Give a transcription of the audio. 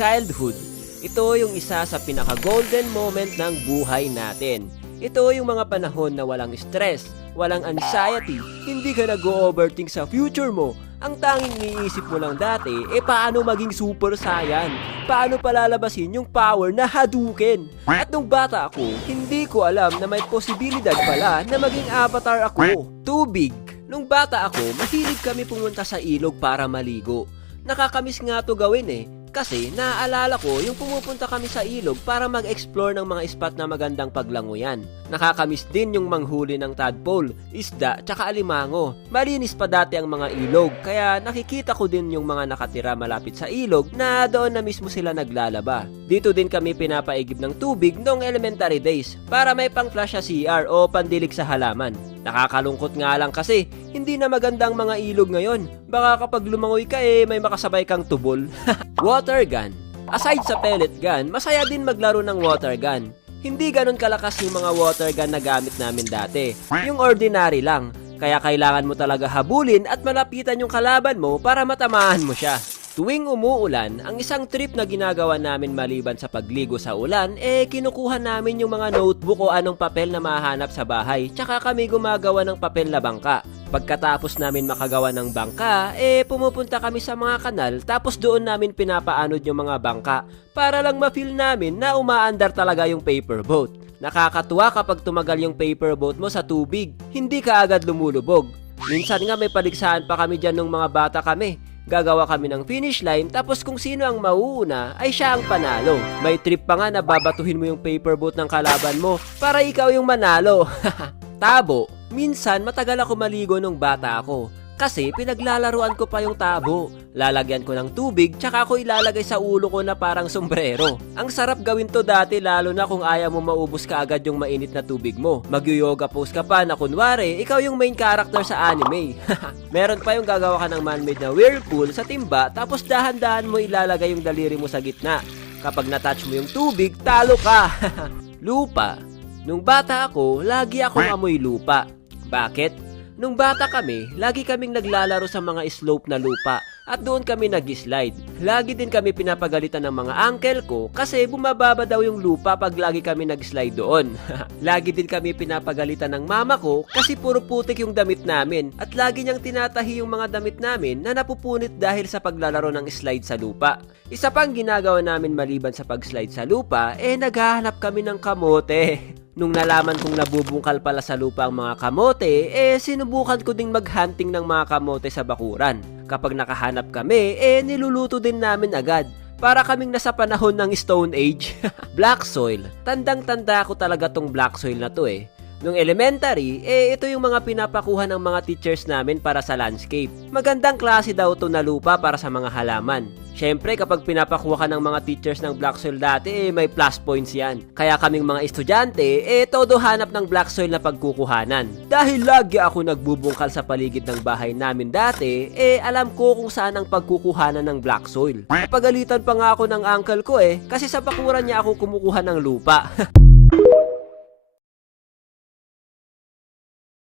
Childhood. Ito yung isa sa pinaka-golden moment ng buhay natin. Ito yung mga panahon na walang stress, walang anxiety, hindi ka nag-overthink sa future mo. Ang tanging iniisip mo lang dati, paano maging super saiyan? Paano palalabasin yung power na Hadouken? At nung bata ako, hindi ko alam na may posibilidad pala na maging avatar ako. Tubig. Nung bata ako, mahilig kami pumunta sa ilog para maligo. Nakakamiss nga to gawin kasi naaalala ko yung pumupunta kami sa ilog para mag-explore ng mga spot na magandang paglanguyan. Nakakamiss din yung manghuli ng tadpole, isda, tsaka alimango. Malinis pa dati ang mga ilog, kaya nakikita ko din yung mga nakatira malapit sa ilog na doon na mismo sila naglalaba. Dito din kami pinapaigib ng tubig noong elementary days para may pang-flush sa CR o pandilig sa halaman. Nakakalungkot nga lang kasi hindi na magandang mga ilog ngayon. Baka kapag lumangoy ka may makasabay kang tubol. Water gun. Aside sa pellet gun, masaya din maglaro ng water gun. Hindi ganun kalakas yung mga water gun na gamit namin dati. Yung ordinary lang. Kaya kailangan mo talaga habulin at malapitan yung kalaban mo para matamaan mo siya. Tuwing umuulan, ang isang trip na ginagawa namin maliban sa pagligo sa ulan, kinukuha namin yung mga notebook o anong papel na mahanap sa bahay, tsaka kami gumagawa ng papel na bangka. Pagkatapos namin makagawa ng bangka, pumupunta kami sa mga kanal, tapos doon namin pinapaanod yung mga bangka, para lang ma-feel namin na umaandar talaga yung paper boat. Nakakatuwa kapag tumagal yung paper boat mo sa tubig, hindi ka agad lumulubog. Minsan nga may paligsahan pa kami dyan nung mga bata kami. Gagawa kami ng finish line, tapos kung sino ang mauuna ay siya ang panalo. May trip pa nga na babatuhin mo yung paper boat ng kalaban mo para ikaw yung manalo. Tabo. Minsan matagal ako maligo nung bata ako kasi pinaglalaruan ko pa yung tabo. Lalagyan ko ng tubig tsaka ako ilalagay sa ulo ko na parang sombrero. Ang sarap gawin to dati lalo na kung ayaw mo maubos ka agad yung mainit na tubig mo. Mag-yoga pose ka pa na kunwari ikaw yung main character sa anime. Meron pa yung gagawa ka ng man-made na whirlpool sa timba tapos dahan-dahan mo ilalagay yung daliri mo sa gitna. Kapag na-touch mo yung tubig, talo ka. Lupa. Nung bata ako, lagi akong amoy lupa. Bakit? Nung bata kami, lagi kaming naglalaro sa mga slope na lupa at doon kami nag-slide. Lagi din kami pinapagalitan ng mga uncle ko kasi bumababa daw yung lupa pag lagi kami nag-slide doon. Lagi din kami pinapagalitan ng mama ko kasi puro putik yung damit namin at lagi niyang tinatahi yung mga damit namin na napupunit dahil sa paglalaro ng slide sa lupa. Isa pang ginagawa namin maliban sa pag-slide sa lupa, naghahanap kami ng kamote. Nung nalaman kong nabubungkal pala sa lupa ang mga kamote, sinubukan ko ding maghunting ng mga kamote sa bakuran. Kapag nakahanap kami, niluluto din namin agad. Para kaming nasa panahon ng Stone Age. Black soil. Tandang-tanda ko talaga tong black soil na to Nung elementary, ito yung mga pinapakuha ng mga teachers namin para sa landscape. Magandang klase daw to na lupa para sa mga halaman. Syempre, kapag pinapakuha ka ng mga teachers ng black soil dati, may plus points yan. Kaya kaming mga estudyante, todo hanap ng black soil na pagkukuhanan. Dahil lagi ako nagbubungkal sa paligid ng bahay namin dati, alam ko kung saan ang pagkukuhanan ng black soil. Napagalitan pa nga ako ng uncle ko kasi sa bakuran niya ako kumukuha ng lupa.